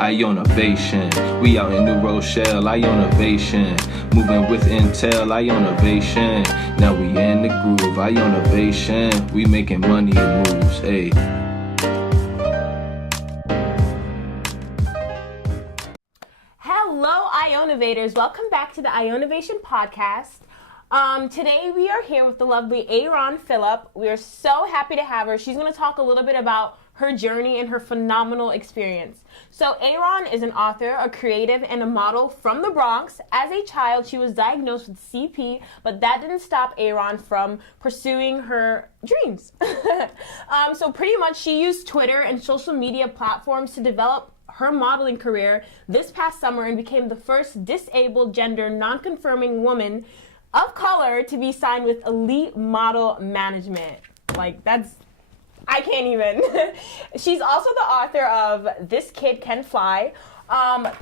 Ionavation. We out in New Rochelle, Ionavation. Moving with Intel, Ionavation. Now we in the groove, Ionavation. We making money and moves, hey. Hello, Ionavators. Welcome back to the Ionavation Podcast. Today we are here with the lovely Aaron Phillip. We are so happy to have her. She's going to talk a little bit about her journey and her phenomenal experience. So Aaron is an author, a creative, and a model from the Bronx. As a child, she was diagnosed with CP, but that didn't stop Aaron from pursuing her dreams. So pretty much she used Twitter and social media platforms to develop her modeling career this past summer and became the first disabled gender non-conforming woman of color to be signed with Elite Model Management. Like, that's, I can't even. She's also the author of This Kid Can Fly.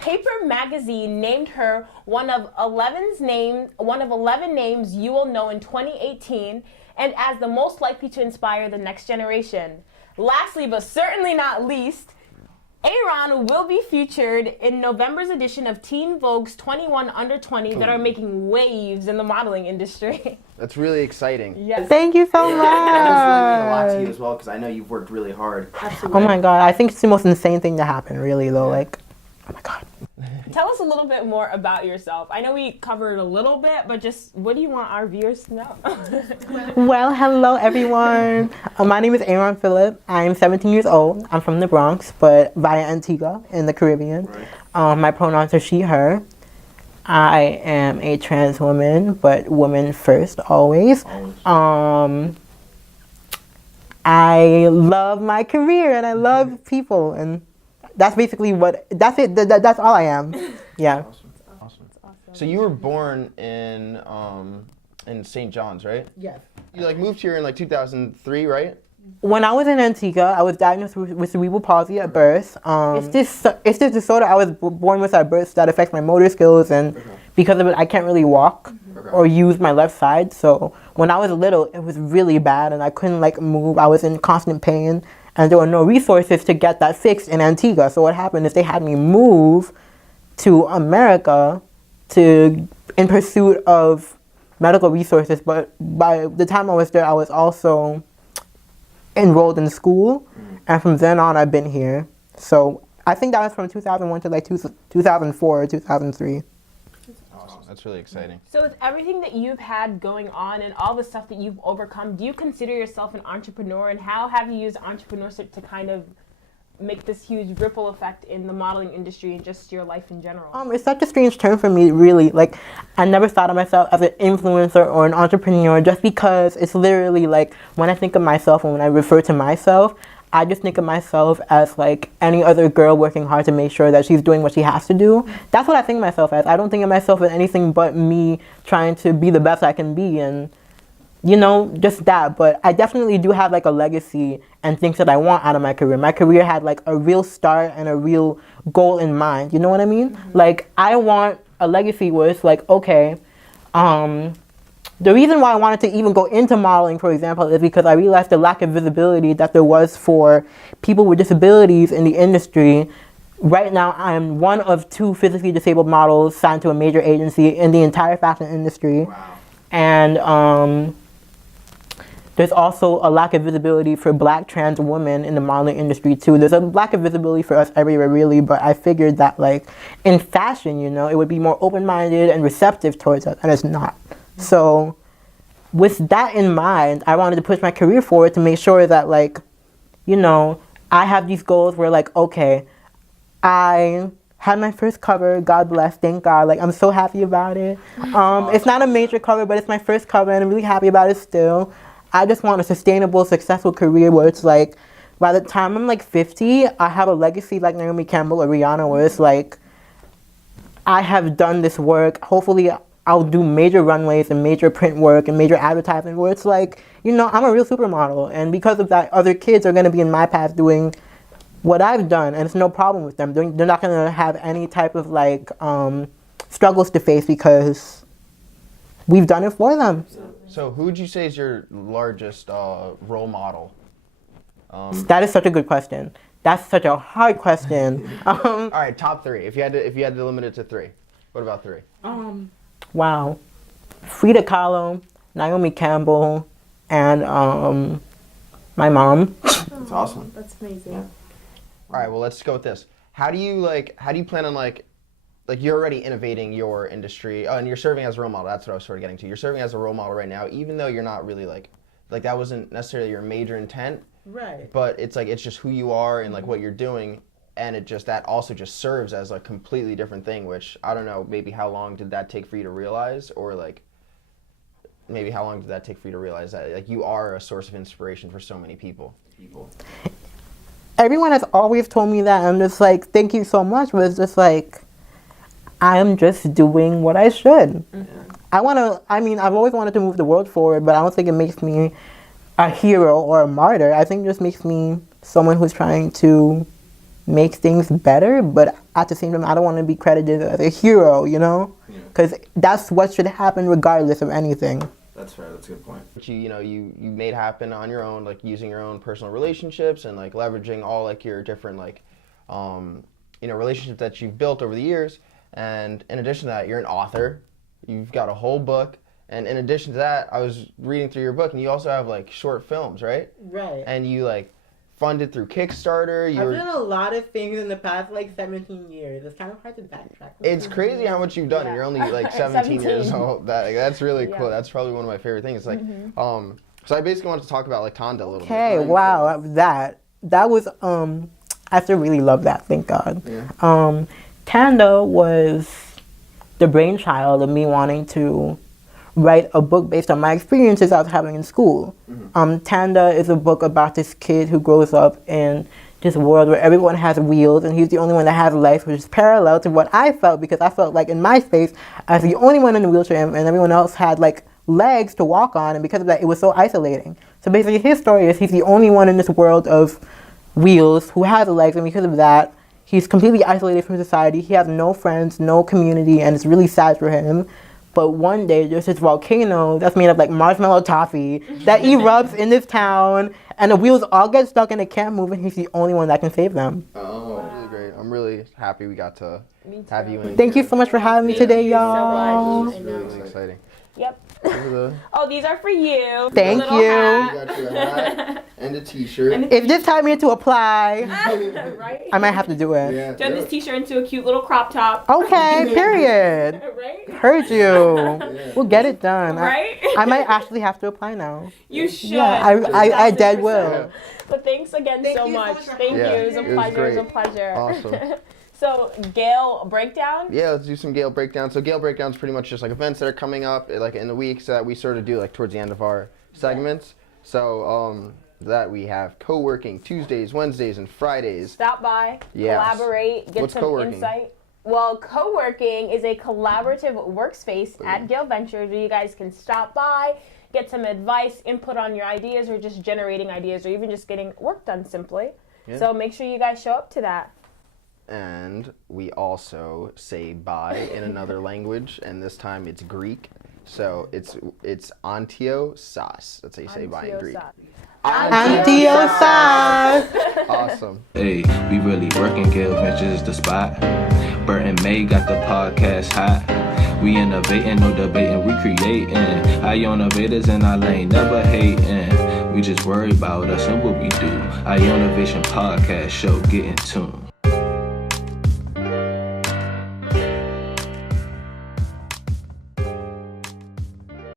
Paper Magazine named her one of 11 names you will know in 2018, and as the most likely to inspire the next generation. Lastly, but certainly not least, Aaron will be featured in November's edition of Teen Vogue's 21 Under 20 that are making waves in the modeling industry. That's really exciting. Yes. Thank you so much. That must really mean a lot to you as well, because I know you've worked really hard. Absolutely. Oh my God, I think it's the most insane thing to happen, really, though. Like, oh my God. Tell us a little bit more about yourself. I know we covered a little bit, but just what do you want our viewers to know? Well, hello, everyone. My name is Aaron Phillip. I'm 17 years old. I'm from the Bronx, but via Antigua in the Caribbean. Right. My pronouns are she, her. I am a trans woman, but woman first, always. I love my career and I love people, and that's basically that's it. That's all I am. Yeah. Awesome. So you were born in St. John's, right? Yes. You moved here in 2003, right? When I was in Antigua, I was diagnosed with cerebral palsy at birth. It's this disorder I was born with at birth that affects my motor skills, and because of it, I can't really walk or use my left side. So when I was little, it was really bad, and I couldn't move. I was in constant pain, and there were no resources to get that fixed in Antigua. So what happened is they had me move to America in pursuit of medical resources. But by the time I was there, I was also enrolled in school, and from then on I've been here. So I think that was from 2001 to 2004 or 2003. Awesome. That's really exciting. So with everything that you've had going on and all the stuff that you've overcome, do you consider yourself an entrepreneur, and how have you used entrepreneurship to kind of make this huge ripple effect in the modeling industry and just your life in general? It's such a strange term for me, really. I never thought of myself as an influencer or an entrepreneur, just because it's literally when I think of myself and when I refer to myself, I just think of myself as any other girl working hard to make sure that she's doing what she has to do. That's what I think of myself as. I don't think of myself as anything but me trying to be the best I can be, and just that. But I definitely do have a legacy and things that I want out of my career. My career had a real start and a real goal in mind. You know what I mean? Mm-hmm. I want a legacy where it's okay, the reason why I wanted to even go into modeling, for example, is because I realized the lack of visibility that there was for people with disabilities in the industry. Right now, I am one of 2 physically disabled models signed to a major agency in the entire fashion industry. Wow. And there's also a lack of visibility for Black trans women in the modeling industry too. There's a lack of visibility for us everywhere, really, but I figured that in fashion, it would be more open-minded and receptive towards us, and it's not. So with that in mind, I wanted to push my career forward to make sure that I have these goals where okay, I had my first cover, God bless, thank God. I'm so happy about it. It's not a major cover, but it's my first cover, and I'm really happy about it still. I just want a sustainable, successful career where it's by the time I'm 50, I have a legacy like Naomi Campbell or Rihanna, where it's I have done this work. Hopefully I'll do major runways and major print work and major advertising where it's I'm a real supermodel, and because of that, other kids are going to be in my path doing what I've done, and it's no problem with them. They're not going to have any type of struggles to face because we've done it for them. So who would you say is your largest role model? That is such a good question. That's such a hard question. All right, top 3. If you had to limit it to 3, what about 3? Wow. Frida Kahlo, Naomi Campbell, and my mom. That's awesome. That's amazing. All right, well, let's go with this. How do you plan on like you're already innovating your industry, and you're serving as a role model. That's what I was sort of getting to. You're serving as a role model right now, even though you're not really like that wasn't necessarily your major intent. Right. But it's like, it's just who you are and like what you're doing, and that also just serves as a completely different thing, which I don't know, maybe how long did that take for you to realize, or like maybe how long did that take for you to realize that like you are a source of inspiration for so many people? Everyone has always told me that. I'm just like, thank you so much, but it's just like, I'm just doing what I should. I've always wanted to move the world forward, but I don't think it makes me a hero or a martyr. I think it just makes me someone who's trying to make things better, but at the same time, I don't want to be credited as a hero, you know? Because that's what should happen regardless of anything. That's fair. That's a good point. But you made happen on your own, like using your own personal relationships and like leveraging all like your different like, relationships that you've built over the years. And in addition to that, you're an author. You've got a whole book. And in addition to that, I was reading through your book, and you also have like short films, right? Right. And you like funded through Kickstarter. I've done a lot of things in the past like 17 years. It's kind of hard to backtrack. It's crazy how much you've done, and you're only like 17 years old. That's really cool. That's probably one of my favorite things. Like, so I basically wanted to talk about like Tonda a little bit. Okay, wow, that was I still really love that. Thank God. Yeah. Tanda was the brainchild of me wanting to write a book based on my experiences I was having in school. Tanda is a book about this kid who grows up in this world where everyone has wheels, and he's the only one that has life, which is parallel to what I felt, because I felt like in my space, I was the only one in the wheelchair, and everyone else had like legs to walk on, and because of that, it was so isolating. So basically his story is he's the only one in this world of wheels who has legs, and because of that, he's completely isolated from society. He has no friends, no community, and it's really sad for him. But one day, there's this volcano that's made of like marshmallow toffee that erupts in this town, and the wheels all get stuck and they can't move, and he's the only one that can save them. Oh, wow. Really great. I'm really happy we got to have you in. Thank you so much for having me today, y'all. It's really exciting. Yep. Oh, these are for you. Thank you. You got your hat and a t-shirt. If this time you to apply, Right? I might have to do it. Yeah. Turn this t-shirt into a cute little crop top. Okay, period. Right? Heard you. We'll get it done. Right? I might actually have to apply now. You should. Yeah, I dead 1,000%. will. But thanks again so much. Thank you. It was a it was pleasure. It was a great. pleasure. Awesome. So, Gale breakdown? Yeah, let's do some Gale breakdown. So Gale breakdown is pretty much just like events that are coming up like in the weeks that we sort of do like towards the end of our segments. So that we have co-working Tuesdays, Wednesdays, and Fridays. Stop by, collaborate, get What's some co-working? insight. Well, co-working is a collaborative workspace at Gale Ventures where you guys can stop by, get some advice, input on your ideas, or just generating ideas, or even just getting work done simply. Yeah. So make sure you guys show up to that. And we also say bye in another language, and this time it's Greek. So it's Antiosas. That's how you say bye in Greek. Antiosas. Awesome. Hey, we really working. Gale Ventures is the spot. Bert and May got the podcast hot. We innovating, no debating, we creating. Ionavators in our lane, never hating. We just worry about us and what we do. Ionavation Podcast show, get in tune.